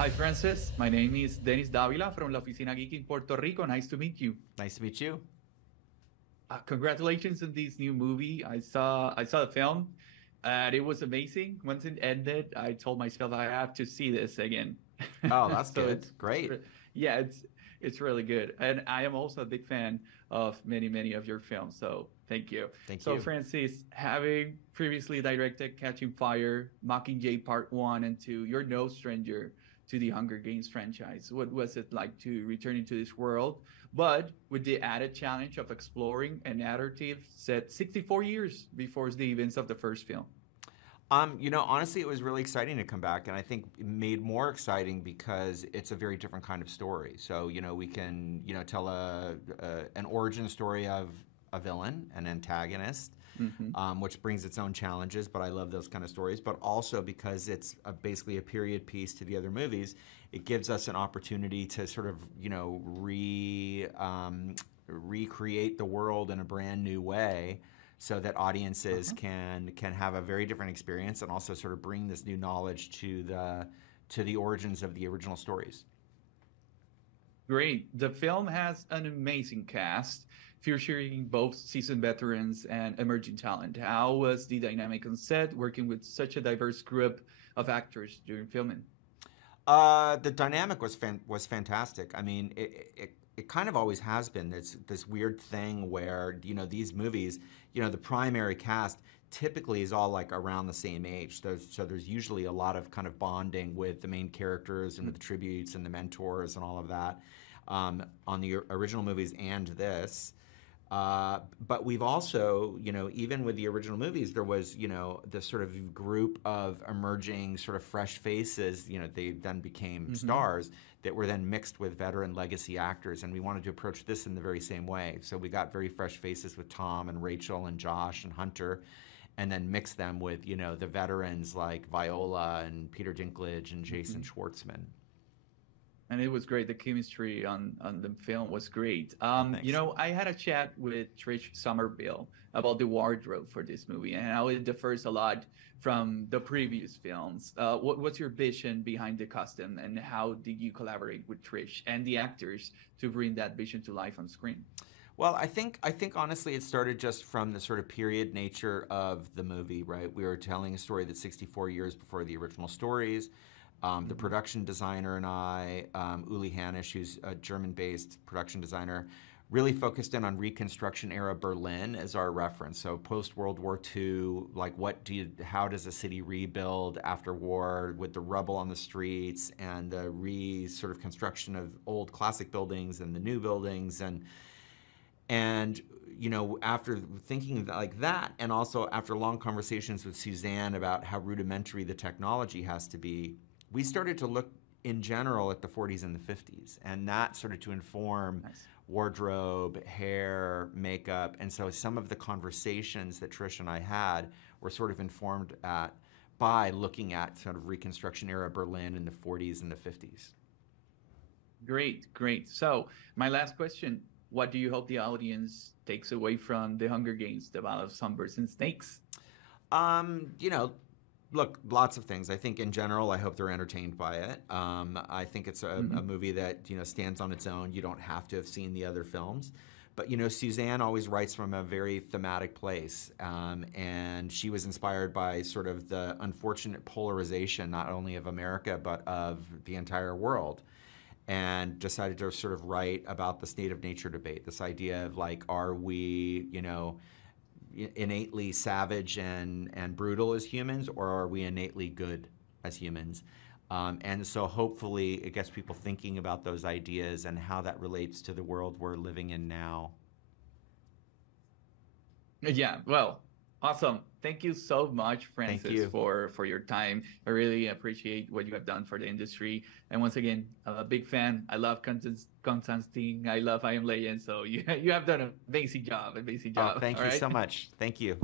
Hi, Francis. My name is Dennis Davila from La Oficina Geek in Puerto Rico. Nice to meet you. Nice to meet you. Congratulations on this new movie. I saw the film, and it was amazing. Once it ended, I told myself I have to see this again. Oh, that's So good. Great. yeah, it's really good, and I am also a big fan of many of your films. So thank you. Thank So you. Francis, having previously directed Catching Fire, Mockingjay Part One and Two, you're no stranger to the Hunger Games franchise. What was it like to return into this world, but with the added challenge of exploring a narrative set 64 years before the events of the first film? Honestly, it was really exciting to come back, and I think it made more exciting because it's a very different kind of story. So, we can, tell an origin story of a villain, an antagonist, Hmm. which brings its own challenges, but I love those kind of stories. But also because it's basically a period piece to the other movies, it gives us an opportunity to sort of, recreate the world in a brand new way so that audiences can have a very different experience and also sort of bring this new knowledge to the origins of the original stories. Great. The film has an amazing cast, featuring both seasoned veterans and emerging talent. How was the dynamic on set, working with such a diverse group of actors during filming? The dynamic was fantastic. I mean, it kind of always has been this weird thing where these movies, the primary cast typically is all like around the same age. So there's usually a lot of kind of bonding with the main characters and with the tributes and the mentors and all of that on the original movies and this. But we've also, even with the original movies, there was, this sort of group of emerging sort of fresh faces, they then became stars that were then mixed with veteran legacy actors. And we wanted to approach this in the very same way. So we got very fresh faces with Tom and Rachel and Josh and Hunter, and then mix them with, the veterans like Viola and Peter Dinklage and Jason Schwartzman. And it was great. The chemistry on the film was great. Oh, thanks. I had a chat with Trish Somerville about the wardrobe for this movie and how it differs a lot from the previous films. What's your vision behind the costume, and how did you collaborate with Trish and the actors to bring that vision to life on screen? Well, I think honestly it started just from the sort of period nature of the movie, right? We were telling a story that's 64 years before the original stories. The production designer and I, Uli Hanisch, who's a German-based production designer, really focused in on Reconstruction era Berlin as our reference. So post-World War II, like how does a city rebuild after war with the rubble on the streets and the sort of construction of old classic buildings and the new buildings and after thinking like that, and also after long conversations with Suzanne about how rudimentary the technology has to be, we started to look in general at the 40s and the 50s, and that started to inform wardrobe, hair, makeup, and so some of the conversations that Trish and I had were sort of informed by looking at sort of Reconstruction era Berlin in the 40s and the 50s. Great, great. So my last question: what do you hope the audience takes away from The Hunger Games: The Ballad of Songbirds and Snakes? Um, you know, Look, lots of things. I think in general, I hope they're entertained by it. I think it's a movie that stands on its own. You don't have to have seen the other films, but Suzanne always writes from a very thematic place, and she was inspired by sort of the unfortunate polarization not only of America but of the entire world, and decided to sort of write about the state of nature debate. This idea of like, are we, innately savage and brutal as humans, or are we innately good as humans? And so hopefully it gets people thinking about those ideas and how that relates to the world we're living in now. Yeah, well, awesome. Thank you so much, Thank Francis, you. for your time. I really appreciate what you have done for the industry. And once again, I'm a big fan. I love Constantine. I love I Am Legend. So you have done an amazing job, amazing Oh, job. thank All you right. so much. Thank you.